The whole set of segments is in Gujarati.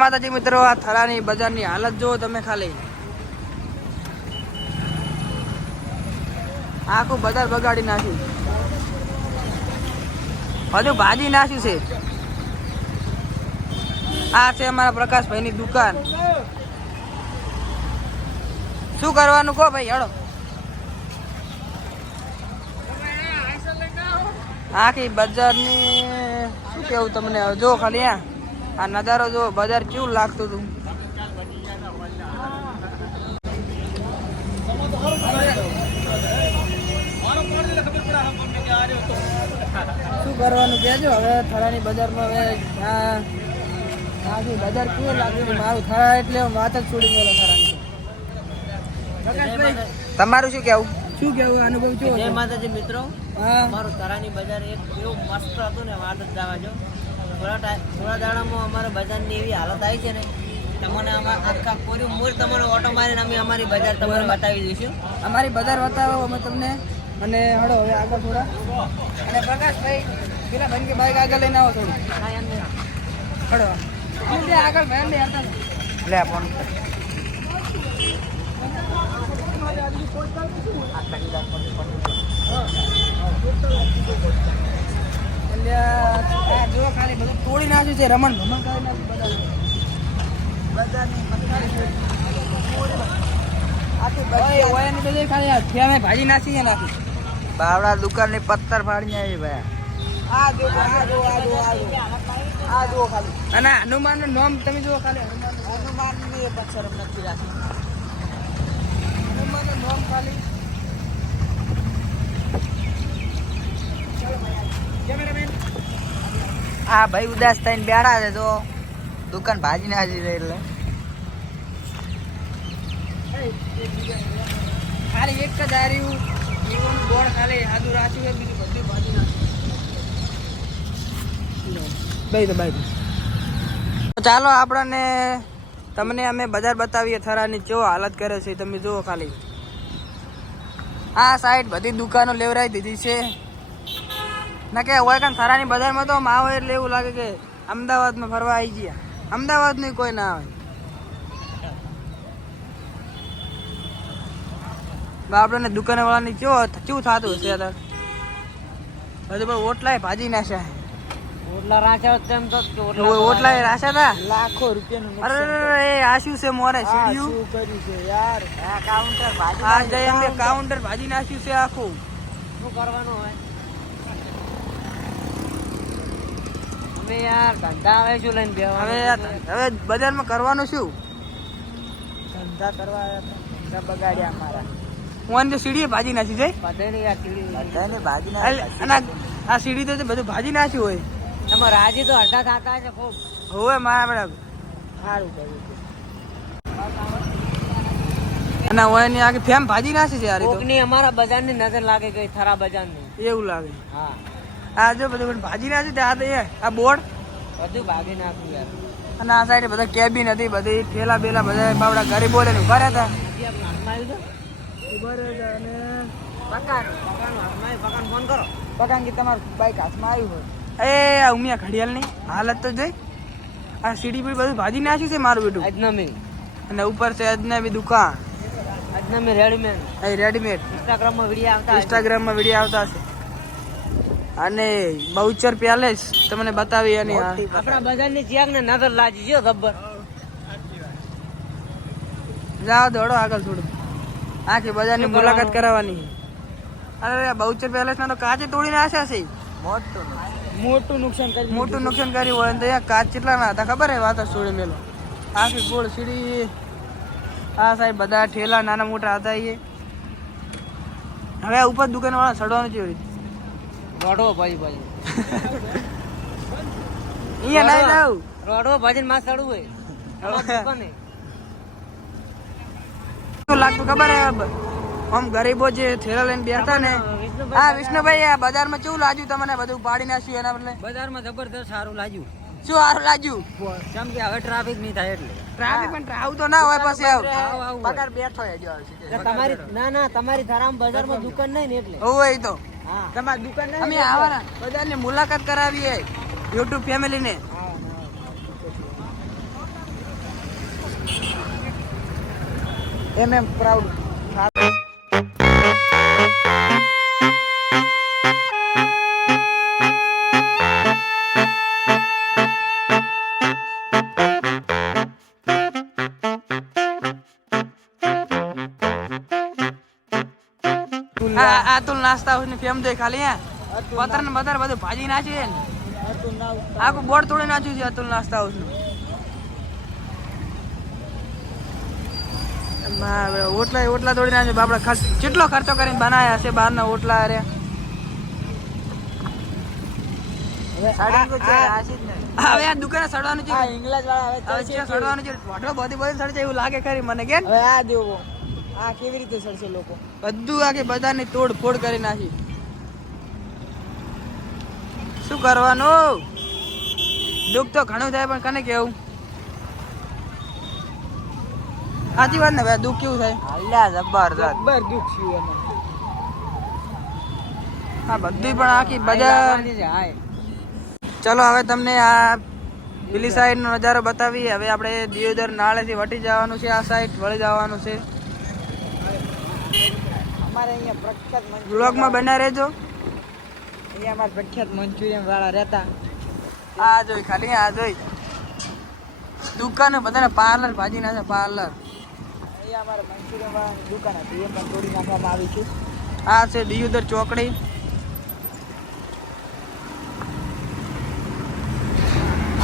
માતાજી મિત્રો, આ થરાની બજારની હાલત જુઓ તમે ખાલી. આખું બજાર બગાડી નાખ્યું, બધું ભાજી નાખ્યું છે. આ છે અમારા પ્રકાશભાઈ ની દુકાન. શું કરવાનું કહો ભાઈ, હેડો. આખી બજારની શું કેવું તમને, જો ખાલી આ નજારો જો, બજાર કેવું લાગતું હતું. શું કરવાનું કહેજો હવે થરાની બજારમાં. હવે આખી બજાર કેવું લાગ્યું હતું મારું થરા, એટલે વાત જ છોડી ગયેલો થરાની. તમારું શું કેવું, શું કેવું અનુભવ શું? જય માતાજી મિત્રો, અમારું થરાની બજાર એક એવું મસ્ત હતું ને, વાત જ જવા જો. થોડા દાડામાં અમારા બજારની એવી હાલત આવી છે ને, તમને આખા પૂરી મૂળ તમને ઓટો મારીને અમે અમારી બજાર તમને બતાવી દઈશું. અમારી બજાર બતાવો અમે તમને. અને હડો હવે આગળ થોડા. અને પ્રકાશભાઈ પેલા ભાઈ કે બાઈક આગળ લઈને આવો થોડું. હડો આગળ ભાઈ લે હતા લે ફોન જો ખાલી બધું તોડી નાખ્યું છે. રમણ ભમણ કરી નાખ્યું બજારની. ખાલી ભાજી નાખી છે નાખી. બાવડા દુકાન ની પથ્થર ફાડી આવી ભાઈ. અને હનુમાન નું નામ તમે જુઓ ખાલી. હનુમાન ની અક્ષર નથી રાખી. હનુમાન નું નામ ખાલી. હા ભાઈ ઉદાસ થઈને બેઠા છે તો દુકાન ભાજી નાખી રહી. એટલે ખાલી એક જ હાર્યું ગોળ ખાલી આદુ રાખ્યું છે, બીજું બધું ભાજી નાખ્યું. ચાલો આપણને તમને અમે બજાર બતાવીએ થરાની કેવો હાલત કરે છે. તમે જુઓ ખાલી. આ સાઈડ બધી દુકાનો લેવરાઈ દીધી છે. ના કે હોય કાન થરાની બજારમાં તો આવો એટલે એવું લાગે કે અમદાવાદમાં ફરવા આવી ગયા. અમદાવાદનું કોઈ ના આવે. આપણને દુકાને વાળાની કેવું થતું હશે અત્યારે. હજુ પણ ઓટલા ભાજી નાખ્યા. ઓટલા રાખ્યા તેમ તો ઓટલા રાખ્યા હતા લાખો રૂપિયાનું. અરે આ શું છે મોરે સીડીયું શું કર્યું છે યાર. આ કાઉન્ટર ભાજી આ જઈ અમે કાઉન્ટર ભાજી નાખ્યું છે આખું. શું કરવાનું હોય અમે યાર, ધંધા આવે શું લઈને બેહવાનું. હવે બજારમાં કરવાનું શું? ધંધા કરવા ધંધા બગાડ્યા અમારા. હું તો સીડીએ ભાજી નાખી જાય. બધાને યાર સીડી ભાજી અને આ સીડી તો બધું ભાજી નાખ્યું હોય. એમાં રાજી તો અડધા થતા છે ખૂબ. હવે મારા બરાબર સારું કર્યું છે. અને હોય ની આખી ફેમ ભાજી નાખી છે યાર. કોકની અમારા બજારની નજર લાગે ગઈ, થરા બજારની. એવું લાગે. હા આ જો બધું ભાજી નાખી છે. આ બોર્ડ બધું ભાગી નાખ્યું યાર. અને આ સાઈડ બધા કેબિન હતી, બધી ઠેલા બેલા બધા બાવડા ગરીબો ને ઉભા રહ્યા હતા. ફોન કરો પકાન કે તમારું બાઈક હાથમાં આવ્યું હોય. એ ઉમિયા ઘડિયાળ ની હાલત તો જોઈ. આ સીડી પર બધું ભાજી નાખ્યું છે મારું બેટું. અજનમી અને ઉપર છે અજનબી દુકાન. અજનમી રેડીમેડ. રેડીમેડ ઇન્સ્ટાગ્રામમાં વિડીયો આવતા છે. અને બહુચર પેલેસ તમને બતાવી. અને આપણા બજારની ચિયાક ને નજર લાજી જો જબ્બર. જાઓ દોડો આગળ થોડું. આખી બજારની મુલાકાત કરાવવાની. અરે બહુચર પેલેસ ના તો કાચે તોડીને આશા છે. મોટું નુકસાન કર્યું હોય તો કાચ કેટલા ના હતા ખબર હે? વાત છોડી મેલો. આખી ગોળ સીડી. આ સાહેબ બધા ઠેલા નાના મોટા હતા. હવે ઉપર દુકાન વાળા ચડવાનું છે. રોડો ભાઈ અહીંયા ના જાવ. રોડો ભાજી માં ચડવું હોય. શું લાગતું ખબર હે? આમ ગરીબો જે થેલા લઈને બેઠા ને. હા વિષ્ણુભાઈ, આ બજારમાં કેવું લાગ્યું તમને? બધું પાડી નાખ્યું એના બદલે. બજારમાં જબરદસ્ત સારું લાગ્યું. શું સારું લાગ્યું? કેમ કે હવે ટ્રાફિક નહીં થાય એટલે. ટ્રાફિક પણ આવું તો ના હોય. પછી પગાર બેઠો તમારી તમારી થરામાં બજારમાં દુકાન નહીં ને એટલે. હોય તો તમારી દુકાન અમે આવવાના બજારની મુલાકાત કરાવીએ યુટ્યુબ ફેમિલી ને. પ્રાઉડ. આ તુલ નાસ્તા હાઉસ ની ફેમ દે ખાલી હે પતર ને બતર બધું ભાજી નાખ્યું છે ને આખું બોર્ડ તોડી નાખ્યું છે અતુલ નાસ્તા હાઉસ નું. ઓટલા ઓટલા તોડી નાખ્યું બાપડા કેટલો ખર્ચો કરીને બનાયા હશે બહાર ના ઓટલા અરે હવે આ દુકાને સડવાનું છે ઇંગ્લિશ વાળા હવે સડવાનું છે વાટલો બધી બધી સડશે એવું લાગે ખરી મને કે હવે આ જોવો આ કેવી રીતે સડશે લોકો. બધું આખી બધાની તોડ ફોડ કરી નાખી. શું કરવાનું દુઃખ તો ઘણું થાય પણ કને કેવું સાચી વાત ને ભાઈ દુઃખ કેવું થાય અલ્યા જબરદસ્ત દુઃખ છે એમાં. હા બધું પણ આખી બજાર. ચલો હવે તમને આ પેલી સાઈડ નો નજારો બતાવી. હવે આપણે દિયોદર નાળેથી વટી જવાનું છે આ સાઈડ વળી જવાનું છે. અમારે અહીંયા પ્રખ્યાત બ્લોગમાં બના રહેજો. અહીંયા અમારે પ્રખ્યાત મંચુરિયન વાળા રહેતા. આ જોઈ ખાલી આ જોઈ દુકાન બધાને પાર્લર ભાજી નાખે પાર્લર. અહીંયા અમારે મંચુરિયન વાળાની દુકાન હતી એ પણ તોડી નાખવામાં આવી છે. આ છે દિયોદર ચોકડી.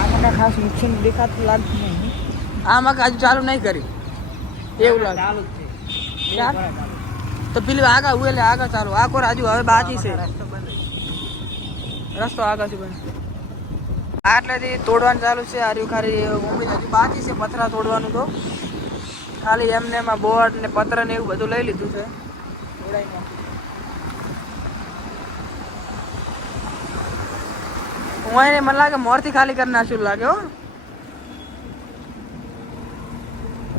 આમાં ખાસ નુકસાન દેખાતું લાગતું નહીં. આમાં હજુ ચાલુ નહીં કરી એવું લાગે ચાલુ જ છે. તો પેલી આગળ હું એટલે આગળ ચાલુ આ કોર હજુ હવે બાકી છે રસ્તો આગળ છે બને આટલેથી તોડવાનું ચાલુ છે. આર્યું ખાલી મમ્મી હજુ બાકી છે પથરા તોડવાનું. તો ખાલી એમને એમાં બોર્ડ ને પત્ર ને એવું બધું લઈ લીધું છે. હું એને મને લાગે મોરથી ખાલી કરી નાખ્યું લાગે હો.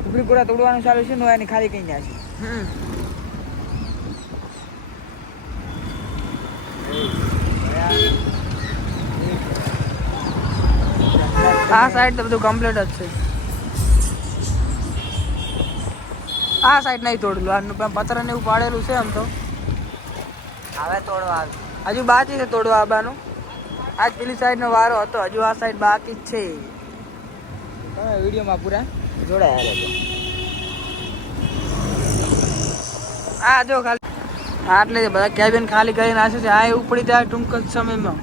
ઉપરી પૂરા તોડવાનું ચાલુ છે ને એની ખાલી કઈ જાય છે. આ સાઈડ તો બધું કમ્પ્લીટ જ છે. આ સાઈડ નહીં તોડેલું આનું પત્ર ને એવું પાડેલું છે આમ તો. હવે તોડવા હજુ બાકી છે તોડવા આવવાનું. આજ પેલી સાઈડ નો વારો હતો હજુ આ સાઈડ બાકી જ છે. તમે વિડીયોમાં પૂરા જોડાયા રહેજો. આ જો ખાલી આટલે બધા કેબિન ખાલી કરી નાખે છે. આ ઉપડી જાય ટૂંક જ સમયમાં.